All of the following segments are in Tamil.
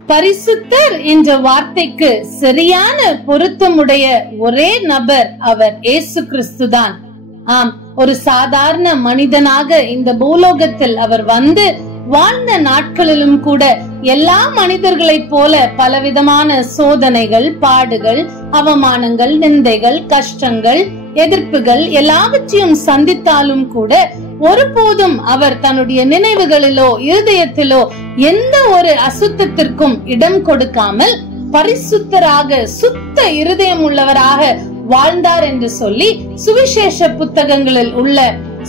பரிசுத்தர் என்ற வார்த்தைக்கு சரியான பொருத்தமுடைய ஒரே நபர் அவர் இயேசு கிறிஸ்துதான். ஆம், ஒரு சாதாரண மனிதனாக இந்த பூலோகத்தில் அவர் வந்து வாழ்ந்த நாட்களிலும் கூட எல்லா மனிதர்களைப் போல பலவிதமான சோதனைகள், பாடுகள், அவமானங்கள், நிந்தைகள், கஷ்டங்கள், எதிர்ப்புகள் எல்லாவற்றையும் சந்தித்தாலும் கூட ஒருபோதும் அவர் தன்னுடைய நினைவுகளிலோ இருதயத்திலோ எந்த ஒரு அசுத்தத்திற்கும் இடம் கொடுக்காமல் பரிசுத்தராக, சுத்த இருதயம் உள்ளவராக வாழ்ந்தார் என்று சொல்லி சுவிசேஷ புத்தகங்களில் உள்ள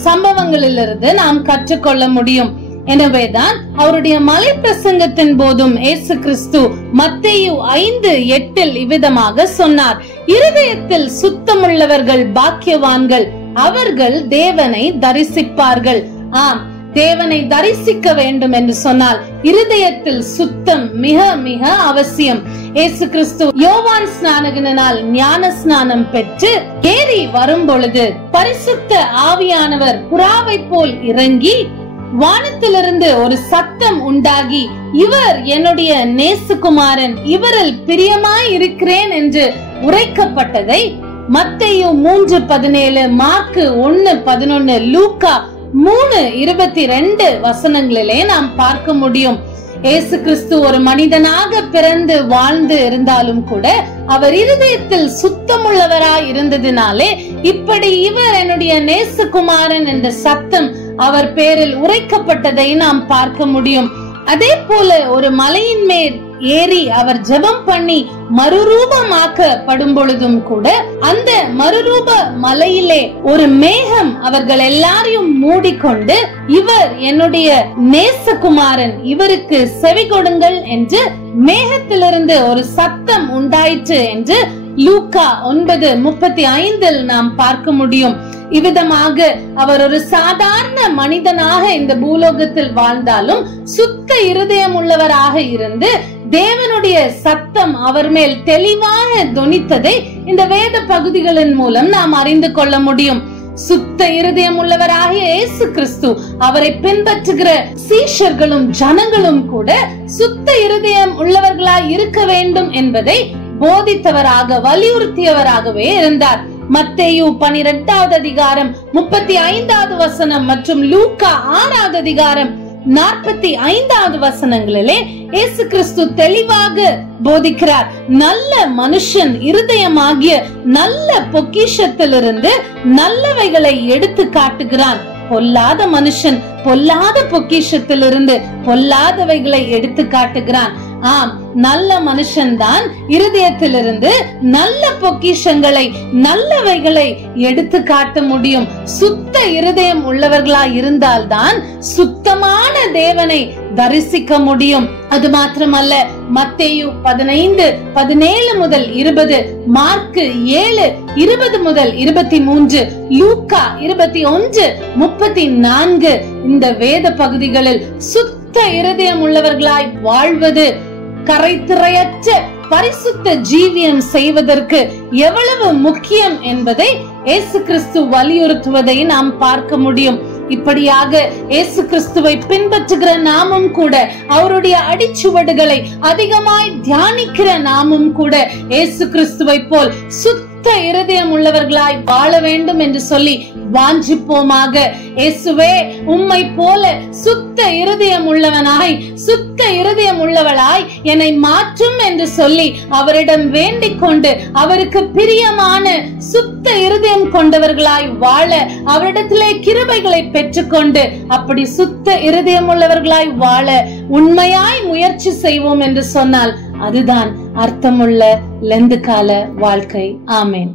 சம்பவங்களிலிருந்து நாம் கற்றுக்கொள்ள முடியும். எனவேதான் அவருடைய மலை பிரசங்கத்தின் போதும் இயேசு கிறிஸ்து மத்தேயு 5:8 இவ்விதமாக சொன்னார், இருதயத்தில் சுத்தமுள்ளவர்கள் பாக்கியவான்கள், அவர்கள் தேவனை தரிசிப்பார்கள். ஆம், தேவனை தரிசிக்க வேண்டும் என்று சொன்னால் இருதயத்தில் சுத்தம் மிக மிக அவசியம். இயேசு கிறிஸ்து யோவான் ஸ்நானகனால் ஞான ஸ்நானம் பெற்று ஏறி வரும் பொழுது பரிசுத்த ஆவியானவர் புறாவை போல் இறங்கி வானத்திலிருந்து ஒரு சத்தம் உண்டாகி, இவர் என்னுடைய நேசகுமாரன், இவரில் பிரியமாய் இருக்கிறேன் என்று உரைக்கப்பட்டதை மத்தேயு 3:17, மார்க்கு 1:11, லூக்கா 3:22 வசனங்களிலே நாம் பார்க்க முடியும். இயேசு கிறிஸ்து ஒரு மனிதனாக பிறந்து வாழ்ந்து இருந்தாலும் கூட அவர் இருதயத்தில் சுத்தமுள்ளவராய் இருந்ததினாலே இப்படி இவர் என்னுடைய நேசகுமாரன் என்ற சத்தம் அவர் பேரில் உரைக்கப்பட்டதை நாம் பார்க்க முடியும். அதே போல ஒரு மலையின் மேல் ஏறி அவர் ஜெபம் பண்ணி மறுரூபமாக்கப்படும் பொழுதும் கூட அந்த மறுரூப மலையிலே ஒரு மேகம் அவர்கள் எல்லாரையும் மூடிக்கொண்டு, இவர் என்னுடைய நேசகுமாரன், இவருக்கு செவி கொடுங்கள் என்று மேகத்திலிருந்து ஒரு சத்தம் உண்டாயிற்று என்று லூக்கா 9:35 நாம் பார்க்க முடியும். இவ்விதமாக அவர் ஒரு சாதாரண மனிதனாக இந்த பூலோகத்தில் வாழ்ந்தாலும் சுத்த இருதயம் உள்ளவராக இருந்து தேவனுடைய சத்தம் அவர் மேல் தெளிவாக தொனித்ததை இந்த வேத பகுதிகளின் மூலம் நாம் அறிந்து கொள்ள முடியும். சுத்த இருதயம் உள்ளவராகிய இயேசு கிறிஸ்து, அவரை பின்பற்றுகிற சீஷர்களும் ஜனங்களும் கூட சுத்த இருதயம் உள்ளவர்களாய் இருக்க வேண்டும் என்பதை போதித்தவராக, வலியுறுத்தியவராகவே இருந்தார். மத்தேயு 12:35 வசனம் மற்றும் லூக்கா 6:45 வசனங்களிலே இயேசு கிறிஸ்து தெளிவாக போதிக்கிறார். நல்ல மனுஷன் இருதயமாகிய நல்ல பொக்கிஷத்திலிருந்து நல்லவைகளை எடுத்து காட்டுகிறான், பொல்லாத மனுஷன் பொல்லாத பொக்கிஷத்திலிருந்து பொல்லாதவைகளை எடுத்து காட்டுகிறான். ஆம், நல்ல மனுஷன் தான் இருதயத்திலிருந்து நல்ல பொக்கிஷங்களை, நல்லவைகளை எடுத்து காட்ட முடியும். சுத்த இருதயம் உள்ளவர்களாய் இருந்தால்தான் சுத்தமான தேவனை தரிசிக்க முடியும். அது மாத்திரமல்ல, மத்தேயு 15:17-20, மார்க்கு 7:20-23, லூக்கா 21:34 இந்த வேத பகுதிகளில் சுத்த இருதயம் உள்ளவர்களாய் வாழ்வது, கரைத்திரையற்ற பரிசுத்த ஜீவியம் செய்வதற்கு எவ்வளவு முக்கியம் என்பதை இயேசு கிறிஸ்து வலியுறுத்துவதை நாம் பார்க்க முடியும். இப்படியாக இயேசு கிறிஸ்துவை பின்பற்றுகிற நாமும் கூட, அவருடைய அடிச்சுவடுகளை அதிகமாய் தியானிக்கிற நாமும் கூட இயேசு கிறிஸ்துவை போல் சுத்த இருதயம் உள்ளவர்களாய் வாழ வேண்டும் என்று சொல்லி வாஞ்சிப்போமாக. இயேசுவே, உம்மை போல சுத்த இருதயம் உள்ளவனாய், சுத்த இருதயம் உள்ளவளாய் என்னை மாற்றும் என்று சொல்லி அவரிடம் வேண்டிக் கொண்டு அவருக்கு பிரியமான சுத்த இருதயம் கொண்டவர்களாய் வாழ அவரிடத்திலே கிருபைகளை பெற்றுக்கொண்டு அப்படி சுத்த இருதயம் உள்ளவர்களாய் வாழ உண்மையாய் முயற்சி செய்வோம் என்று சொன்னால் அதுதான் அர்த்தமுள்ள லெந்து கால வாழ்க்கை. ஆமென்.